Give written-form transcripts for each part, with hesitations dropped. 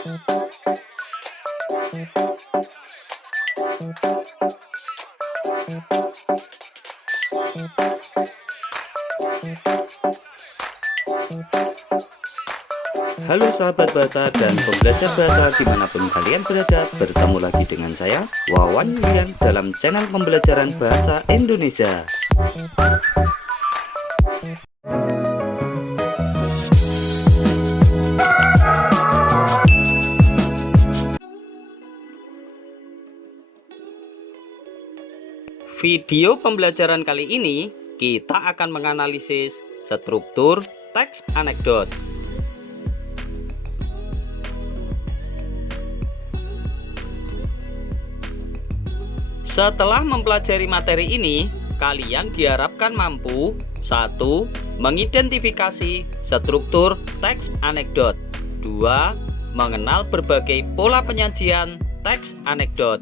Halo sahabat bahasa dan pembelajar bahasa dimanapun kalian berada, bertemu lagi dengan saya Wawan Yulian dalam channel pembelajaran bahasa Indonesia. Video pembelajaran kali ini kita akan menganalisis struktur teks anekdot. Setelah mempelajari materi ini, kalian diharapkan mampu 1. Mengidentifikasi struktur teks anekdot. 2. Mengenal berbagai pola penyajian teks anekdot.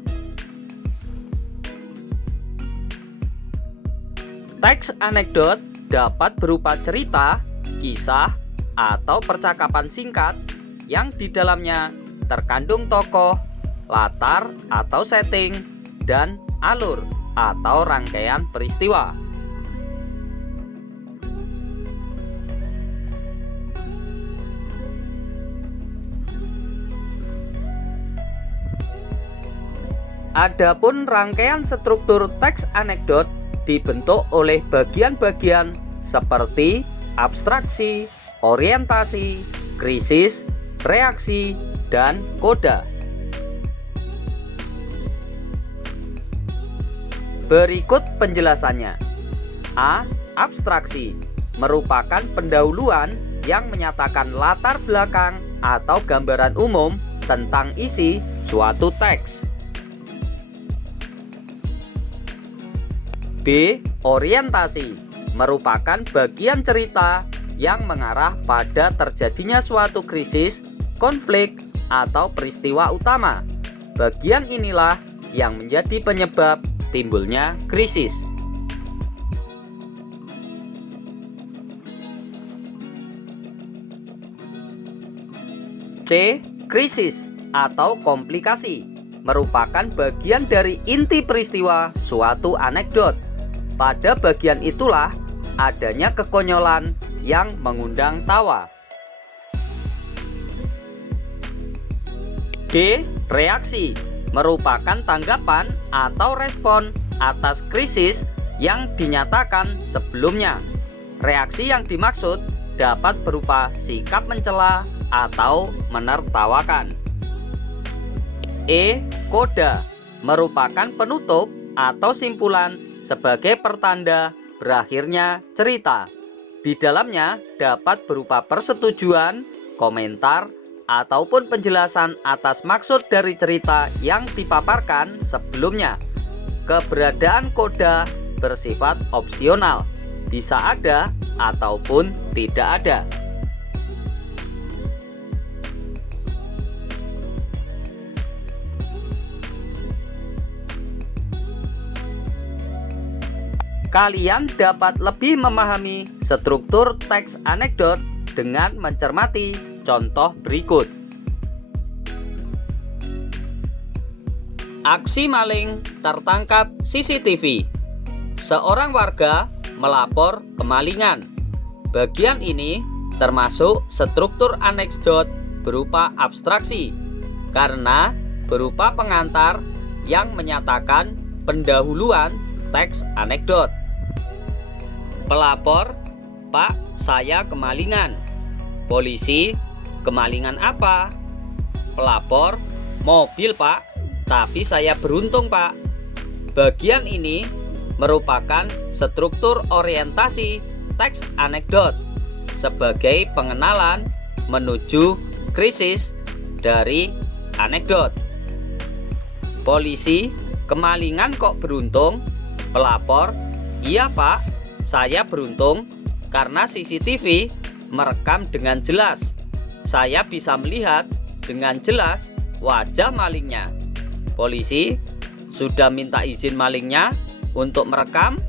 Teks anekdot dapat berupa cerita, kisah, atau percakapan singkat yang di dalamnya terkandung tokoh, latar atau setting, dan alur atau rangkaian peristiwa. Adapun rangkaian struktur teks anekdot dibentuk oleh bagian-bagian seperti abstraksi, orientasi, krisis, reaksi, dan koda. Berikut penjelasannya. A. Abstraksi merupakan pendahuluan yang menyatakan latar belakang atau gambaran umum tentang isi suatu teks. B. Orientasi merupakan bagian cerita yang mengarah pada terjadinya suatu krisis, konflik, atau peristiwa utama. Bagian inilah yang menjadi penyebab timbulnya krisis. C. Krisis atau komplikasi merupakan bagian dari inti peristiwa suatu anekdot. Pada bagian itulah adanya kekonyolan yang mengundang tawa. D. Reaksi merupakan tanggapan atau respon atas krisis yang dinyatakan sebelumnya. Reaksi yang dimaksud dapat berupa sikap mencela atau menertawakan. E. Koda merupakan penutup atau simpulan sebagai pertanda berakhirnya cerita. Di dalamnya dapat berupa persetujuan, komentar, ataupun penjelasan atas maksud dari cerita yang dipaparkan sebelumnya. Keberadaan koda bersifat opsional, bisa ada ataupun tidak ada. Kalian dapat lebih memahami struktur teks anekdot dengan mencermati contoh berikut. Aksi maling tertangkap CCTV. Seorang warga melapor kemalingan. Bagian ini termasuk struktur anekdot berupa abstraksi karena berupa pengantar yang menyatakan pendahuluan teks anekdot. Pelapor, Pak, saya kemalingan. Polisi, kemalingan apa? Pelapor, mobil Pak, tapi saya beruntung Pak. Bagian ini merupakan struktur orientasi teks anekdot sebagai pengenalan menuju krisis dari anekdot. Polisi, kemalingan kok beruntung? Pelapor, iya Pak, saya beruntung karena CCTV merekam dengan jelas. Saya bisa melihat dengan jelas wajah malingnya. Polisi, sudah minta izin malingnya untuk merekam?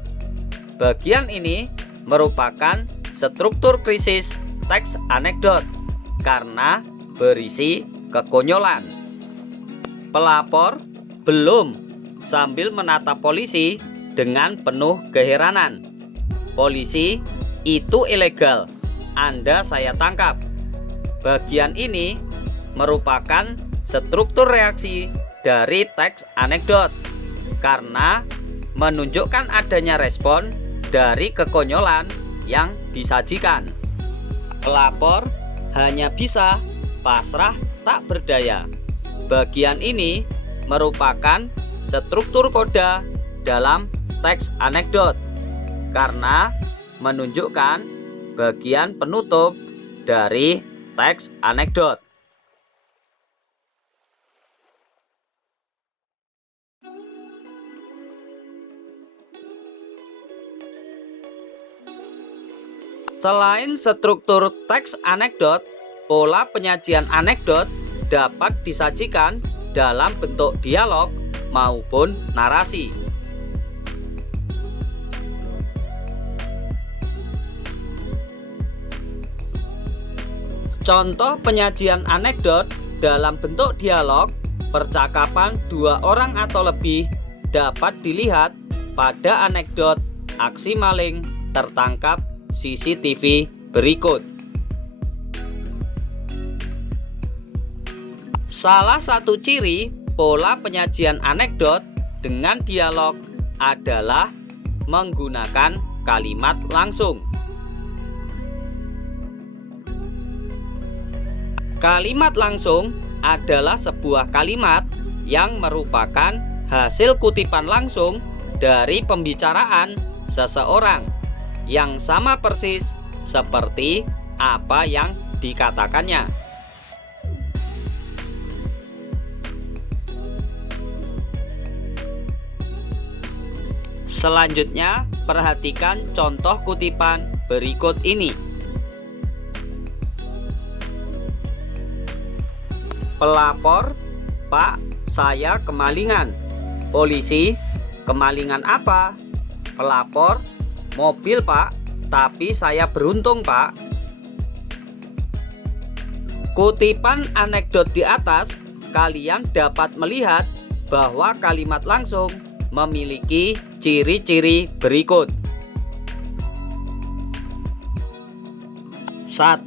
Bagian ini merupakan struktur krisis teks anekdot karena berisi kekonyolan. Pelapor belum sambil menatap polisi dengan penuh keheranan. Polisi, itu ilegal. Anda saya tangkap. Bagian ini merupakan struktur reaksi dari teks anekdot karena menunjukkan adanya respon dari kekonyolan yang disajikan. Pelapor hanya bisa pasrah tak berdaya. Bagian ini merupakan struktur koda dalam teks anekdot karena menunjukkan bagian penutup dari teks anekdot. Selain struktur teks anekdot, pola penyajian anekdot dapat disajikan dalam bentuk dialog maupun narasi. Contoh penyajian anekdot dalam bentuk dialog, percakapan dua orang atau lebih dapat dilihat pada anekdot aksi maling tertangkap CCTV berikut. Salah satu ciri pola penyajian anekdot dengan dialog adalah menggunakan kalimat langsung. Kalimat langsung adalah sebuah kalimat yang merupakan hasil kutipan langsung dari pembicaraan seseorang yang sama persis seperti apa yang dikatakannya. Selanjutnya, perhatikan contoh kutipan berikut ini. Pelapor, Pak, saya kemalingan. Polisi, kemalingan apa? Pelapor, mobil Pak, tapi saya beruntung Pak. Kutipan anekdot di atas, kalian dapat melihat bahwa kalimat langsung memiliki ciri-ciri berikut. 1.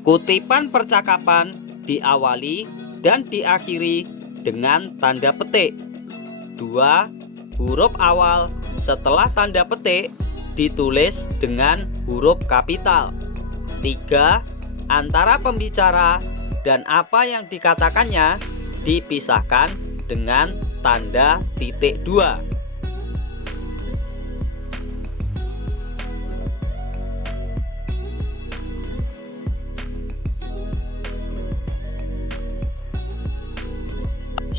Kutipan percakapan diawali dan diakhiri dengan tanda petik. 2. Huruf awal setelah tanda petik ditulis dengan huruf kapital. 3. Antara pembicara dan apa yang dikatakannya dipisahkan dengan tanda titik 2.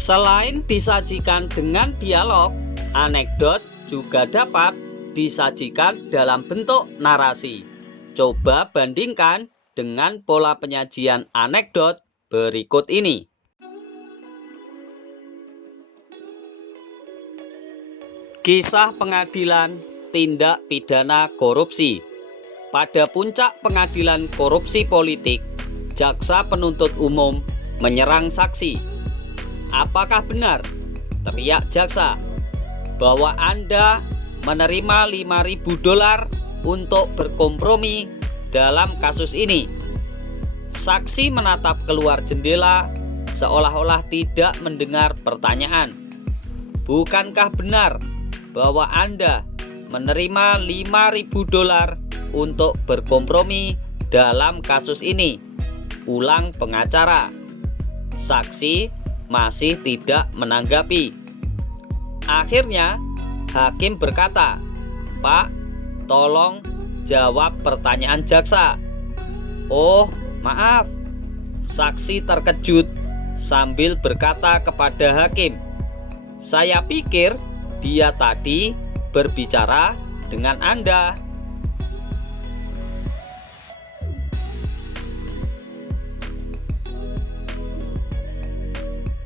Selain disajikan dengan dialog, anekdot juga dapat disajikan dalam bentuk narasi. Coba bandingkan dengan pola penyajian anekdot berikut ini. Kisah pengadilan tindak pidana korupsi. Pada puncak pengadilan korupsi politik, jaksa penuntut umum menyerang saksi. Apakah benar, teriak jaksa, bahwa Anda menerima $5.000 untuk berkompromi dalam kasus ini? Saksi menatap keluar jendela seolah-olah tidak mendengar pertanyaan. Bukankah benar bahwa Anda menerima $5.000 untuk berkompromi dalam kasus ini? Ulang pengacara. Saksi masih tidak menanggapi. Akhirnya hakim berkata, "Pak, tolong jawab pertanyaan jaksa." "Oh, maaf." Saksi terkejut sambil berkata kepada hakim, "Saya pikir dia tadi berbicara dengan Anda."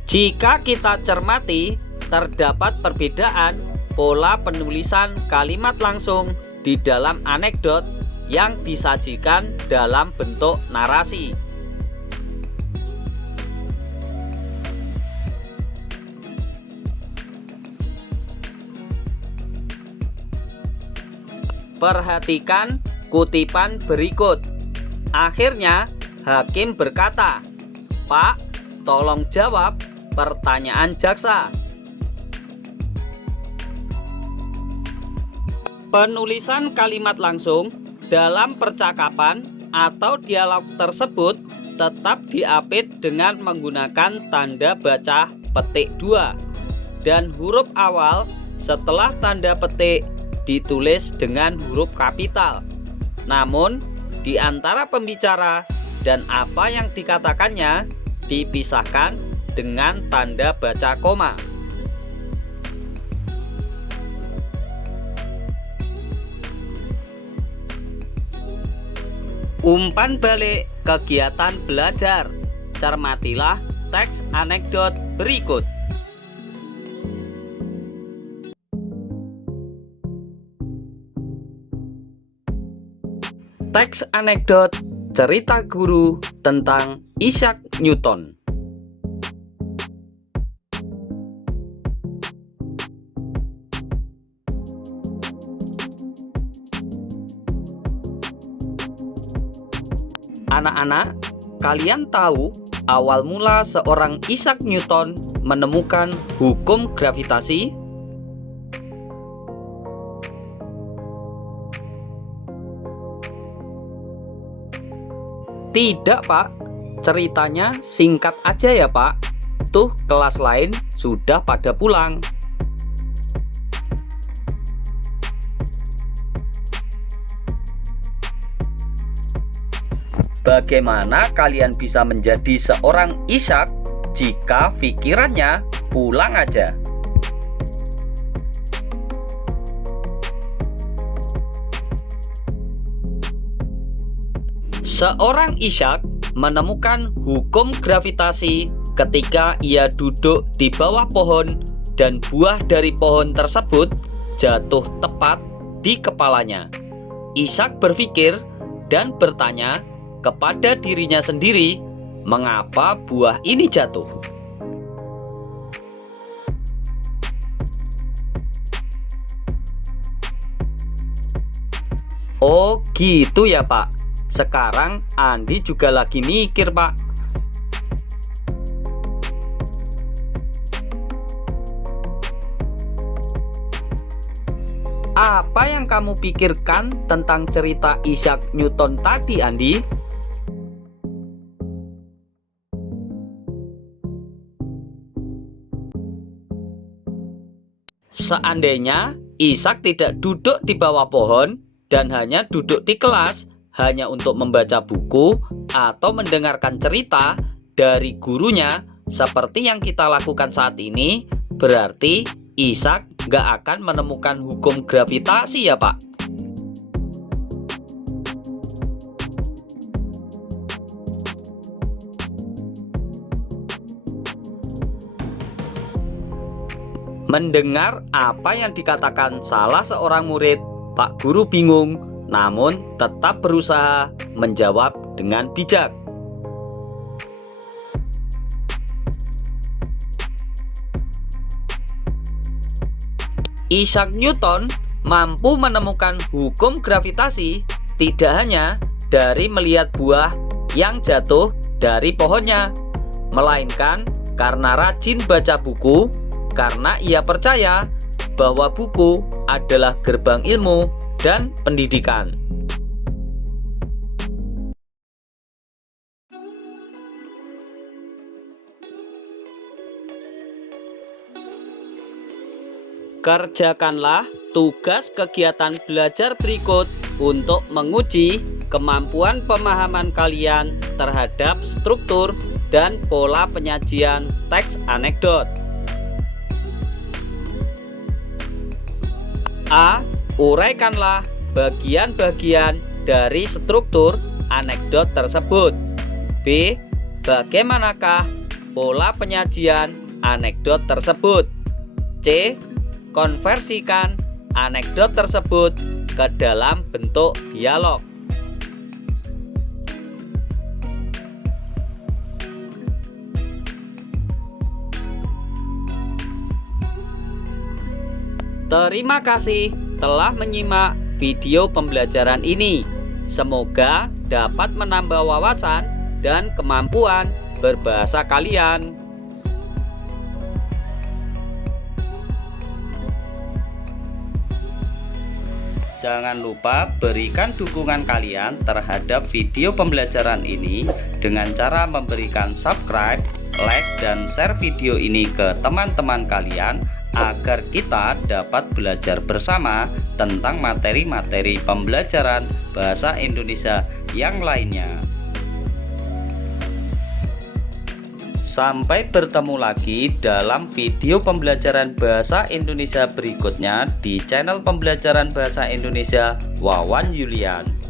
Jika kita cermati, terdapat perbedaan pola penulisan kalimat langsung di dalam anekdot yang disajikan dalam bentuk narasi. Perhatikan kutipan berikut. Akhirnya, hakim berkata, "Pak, tolong jawab pertanyaan jaksa." Penulisan kalimat langsung dalam percakapan atau dialog tersebut tetap diapit dengan menggunakan tanda baca petik 2 dan huruf awal setelah tanda petik ditulis dengan huruf kapital. Namun, di antara pembicara dan apa yang dikatakannya dipisahkan dengan tanda baca koma. Umpan balik kegiatan belajar. Cermatilah teks anekdot berikut. Teks anekdot cerita guru tentang Isaac Newton. Anak-anak, kalian tahu awal mula seorang Isaac Newton menemukan hukum gravitasi? Tidak, Pak. Ceritanya singkat aja ya, Pak. Tuh, kelas lain sudah pada pulang. Bagaimana kalian bisa menjadi seorang Isaac jika pikirannya pulang aja? Seorang Isaac menemukan hukum gravitasi ketika ia duduk di bawah pohon dan buah dari pohon tersebut jatuh tepat di kepalanya. Isaac berpikir dan bertanya kepada dirinya sendiri, mengapa buah ini jatuh? Oh gitu ya, Pak. Sekarang Andi juga lagi mikir, Pak. Apa yang kamu pikirkan tentang cerita Isaac Newton tadi, Andi? Seandainya Isaac tidak duduk di bawah pohon dan hanya duduk di kelas hanya untuk membaca buku atau mendengarkan cerita dari gurunya seperti yang kita lakukan saat ini, berarti Isaac nggak akan menemukan hukum gravitasi ya, Pak. Mendengar apa yang dikatakan salah seorang murid, Pak Guru bingung, namun tetap berusaha menjawab dengan bijak. Isaac Newton mampu menemukan hukum gravitasi tidak hanya dari melihat buah yang jatuh dari pohonnya, melainkan karena rajin baca buku, karena ia percaya bahwa buku adalah gerbang ilmu dan pendidikan. Kerjakanlah tugas kegiatan belajar berikut untuk menguji kemampuan pemahaman kalian terhadap struktur dan pola penyajian teks anekdot. A. Uraikanlah bagian-bagian dari struktur anekdot tersebut. B. Bagaimanakah pola penyajian anekdot tersebut? C. Konversikan anekdot tersebut ke dalam bentuk dialog. Terima kasih telah menyimak video pembelajaran ini. Semoga dapat menambah wawasan dan kemampuan berbahasa kalian. Jangan lupa berikan dukungan kalian terhadap video pembelajaran ini dengan cara memberikan subscribe, like, dan share video ini ke teman-teman kalian agar kita dapat belajar bersama tentang materi-materi pembelajaran bahasa Indonesia yang lainnya. Sampai bertemu lagi dalam video pembelajaran bahasa Indonesia berikutnya di channel pembelajaran bahasa Indonesia Wawan Yulian.